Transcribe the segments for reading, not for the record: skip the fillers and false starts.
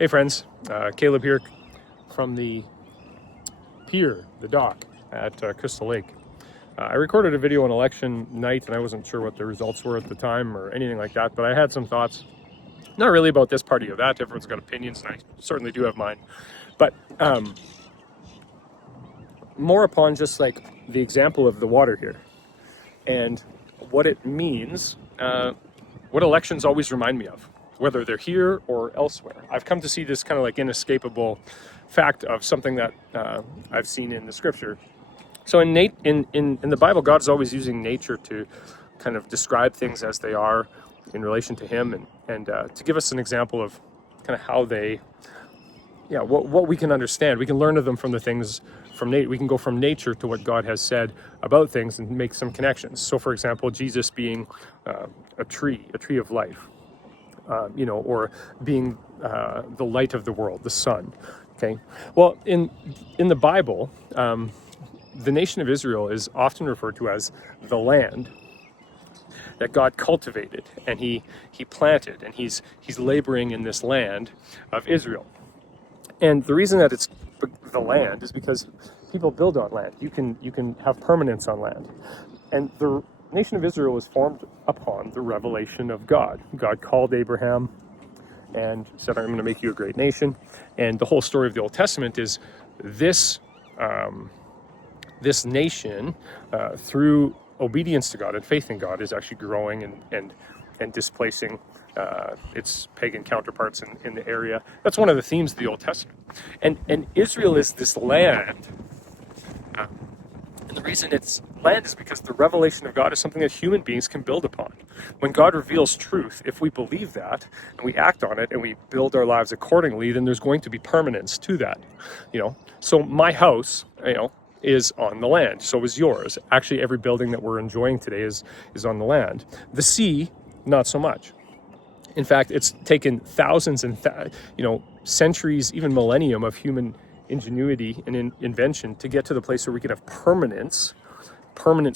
Hey friends, Caleb here from the pier, the dock at Crystal Lake. I recorded a video on election night and I wasn't sure what the results were at the time or anything like that, but I had some thoughts, not really about this party or that. Everyone's got opinions and I certainly do have mine, but more upon just like the example of the water here and what it means, what elections always remind me of, whether they're here or elsewhere. I've come to see this kind of like inescapable fact of something that I've seen in the scripture. So in the Bible, God's always using nature to kind of describe things as they are in relation to Him, and to give us an example of kind of how they, what we can understand. We can learn of them from the things from nature. We can go from nature to what God has said about things and make some connections. So, for example, Jesus being a tree of life. Or being the light of the world, the sun. Okay. Well, in the Bible, the nation of Israel is often referred to as the land that God cultivated and He planted, and He's laboring in this land of Israel. And the reason that it's the land is because people build on land. You can have permanence on land, and the nation of Israel was formed upon the revelation of God. God called Abraham and said, I'm going to make you a great nation. And the whole story of the Old Testament is this nation, through obedience to God and faith in God, is actually growing and displacing its pagan counterparts in the area. That's one of the themes of the Old Testament. And Israel is this land. And the reason it's land is because the revelation of God is something that human beings can build upon. When God reveals truth, if we believe that and we act on it and we build our lives accordingly, then there's going to be permanence to that. So my house, is on the land. So is yours. Actually, every building that we're enjoying today is on the land. The sea, not so much. In fact, it's taken thousands and centuries, even millennium of human ingenuity and invention to get to the place where we can have permanent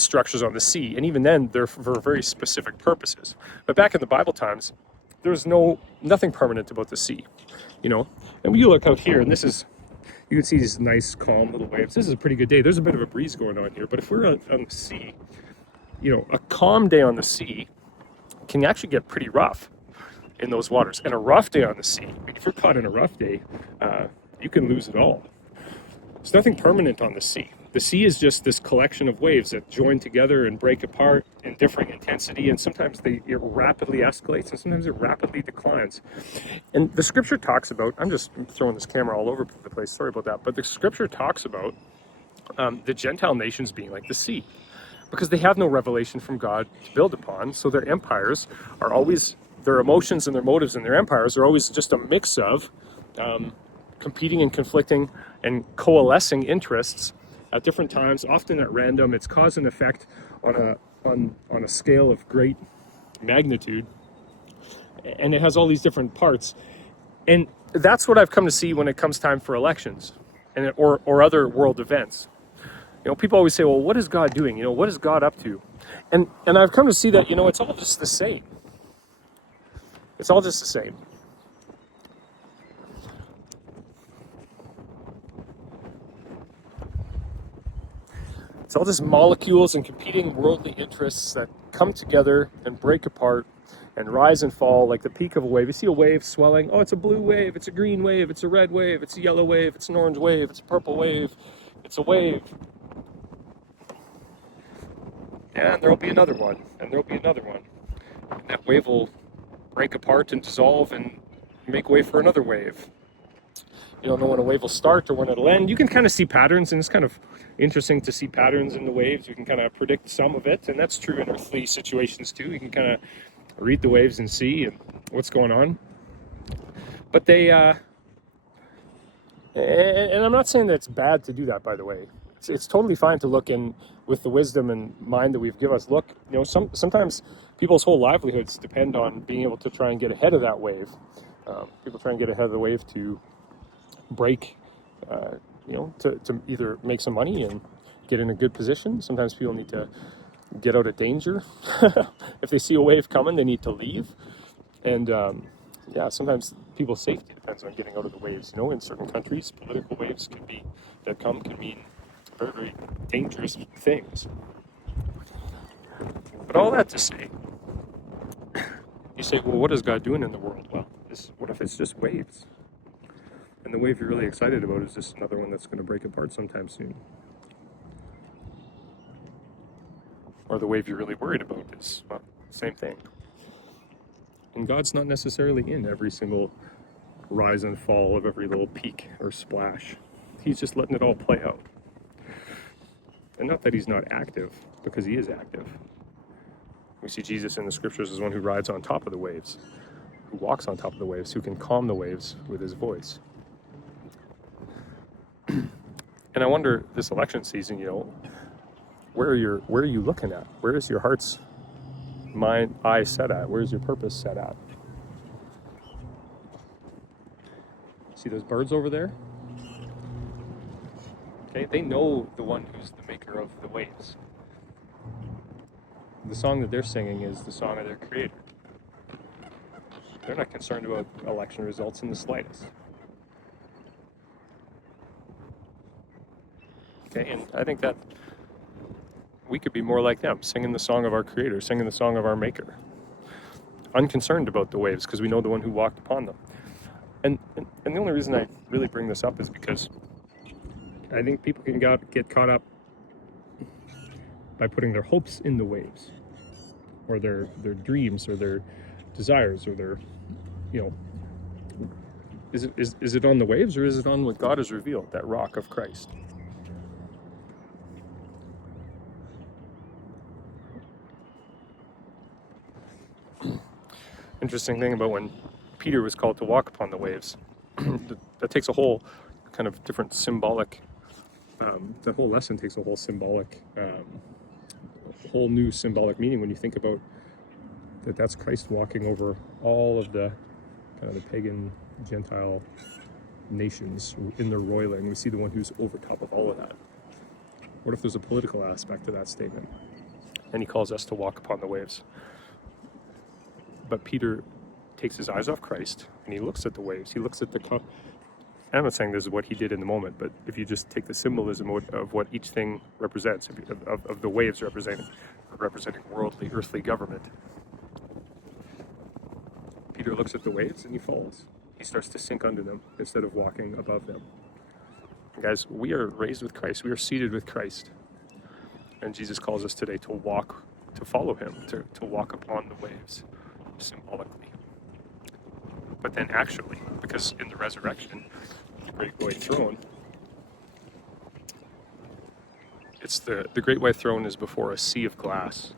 structures on the sea, and even then they're for very specific purposes. But back in the Bible times, there's nothing permanent about the sea, and when you look out here, and you can see these nice calm little waves. This is a pretty good day. There's a bit of a breeze going on here, but if we're on the sea, a calm day on the sea can actually get pretty rough in those waters. And a rough day on the sea, if you're caught in a rough day, you can lose it all. There's nothing permanent on the sea. The sea is just this collection of waves that join together and break apart in differing intensity, and sometimes it rapidly escalates and sometimes it rapidly declines. And the scripture talks about, I'm just throwing this camera all over the place, sorry about that, but the scripture talks about the Gentile nations being like the sea, because they have no revelation from God to build upon, so their empires are always, their emotions and their motives and their empires are always just a mix of competing and conflicting and coalescing interests at different times, often at random. It's cause and effect on a scale of great magnitude, and it has all these different parts. And that's what I've come to see when it comes time for elections or other world events. People always say, well, what is God doing? What is God up to? And I've come to see that, it's all just the same. It's all just the same. It's all just molecules and competing worldly interests that come together and break apart and rise and fall like the peak of a wave. You see a wave swelling. Oh, it's a blue wave. It's a green wave. It's a red wave. It's a yellow wave. It's an orange wave. It's a purple wave. It's a wave. And there'll be another one. And there'll be another one. And that wave will break apart and dissolve and make way for another wave. You don't know when a wave will start or when it'll end. You can kind of see patterns, and it's kind of interesting to see patterns in the waves. You can kind of predict some of it, and that's true in earthly situations too. You can kind of read the waves and see what's going on. But and I'm not saying that it's bad to do that, by the way. It's totally fine to look in with the wisdom and mind that we've given us. Look, sometimes people's whole livelihoods depend on being able to try and get ahead of that wave. People try and get ahead of the wave to break, to either make some money and get in a good position. Sometimes people need to get out of danger. If they see a wave coming, they need to leave. And sometimes people's safety depends on getting out of the waves. You know, in certain countries, political waves can mean very, very dangerous things. But all that to say, you say, well, what is God doing in the world? Well, what if it's just waves? And the wave you're really excited about is just another one that's going to break apart sometime soon. Or the wave you're really worried about is, well, same thing. And God's not necessarily in every single rise and fall of every little peak or splash. He's just letting it all play out. And not that he's not active, because he is active. We see Jesus in the scriptures as one who rides on top of the waves, who walks on top of the waves, who can calm the waves with his voice. And I wonder, this election season, where are you looking at? Where is your heart's eye set at? Where is your purpose set at? See those birds over there? Okay, they know the one who's the maker of the waves. The song that they're singing is the song of their creator. They're not concerned about election results in the slightest. Okay, and I think that we could be more like them, singing the song of our creator, singing the song of our maker. Unconcerned about the waves, because we know the one who walked upon them. And the only reason I really bring this up is because I think people can get caught up by putting their hopes in the waves, or their dreams, or their desires, or their, is it on the waves, or is it on what God has revealed, that rock of Christ? Interesting thing about when Peter was called to walk upon the waves, that takes a whole kind of different symbolic, the whole lesson takes a whole symbolic, whole new symbolic meaning when you think about that's Christ walking over all of the kind of the pagan Gentile nations in their roiling. We see the one who's over top of all of that. What if there's a political aspect to that statement? And he calls us to walk upon the waves. But Peter takes his eyes off Christ and he looks at the waves. He looks at I'm not saying this is what he did in the moment, but if you just take the symbolism of what each thing represents, of the waves representing worldly, earthly government, Peter looks at the waves and he falls. He starts to sink under them instead of walking above them. Guys, we are raised with Christ. We are seated with Christ. And Jesus calls us today to follow him, to walk upon the waves, symbolically. But then actually, because in the resurrection, the great white throne, it's the great white throne is before a sea of glass,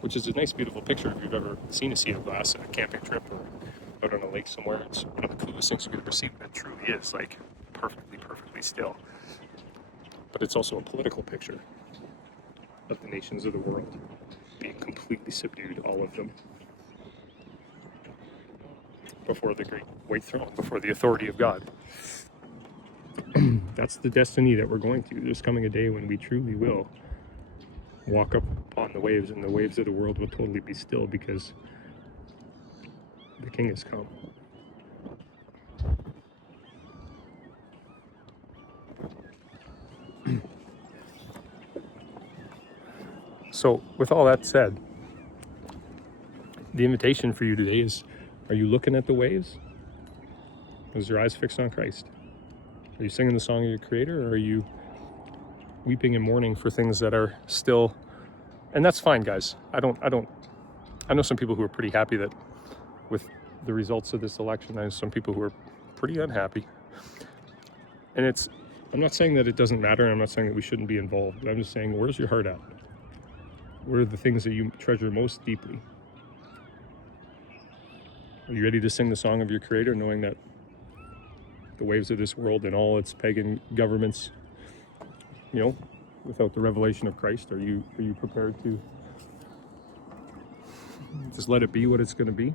which is a nice, beautiful picture if you've ever seen a sea of glass on a camping trip or out on a lake somewhere. It's one of the coolest things you could ever see. It truly is like perfectly still. But it's also a political picture of the nations of the world being completely subdued, all of them, before the great white throne, before the authority of God. That's the destiny that we're going to. There's coming a day when we truly will walk up upon the waves, and the waves of the world will totally be still because the King has come. So, with all that said, the invitation for you today is, are you looking at the waves? Is your eyes fixed on Christ? Are you singing the song of your Creator, or are you weeping and mourning for things that are still? And that's fine, guys. I know some people who are pretty happy that with the results of this election. I know some people who are pretty unhappy. And I'm not saying that it doesn't matter, and I'm not saying that we shouldn't be involved, but I'm just saying, where's your heart at? What are the things that you treasure most deeply? Are you ready to sing the song of your Creator, knowing that the waves of this world and all its pagan governments, without the revelation of Christ, are you prepared to just let it be what it's going to be?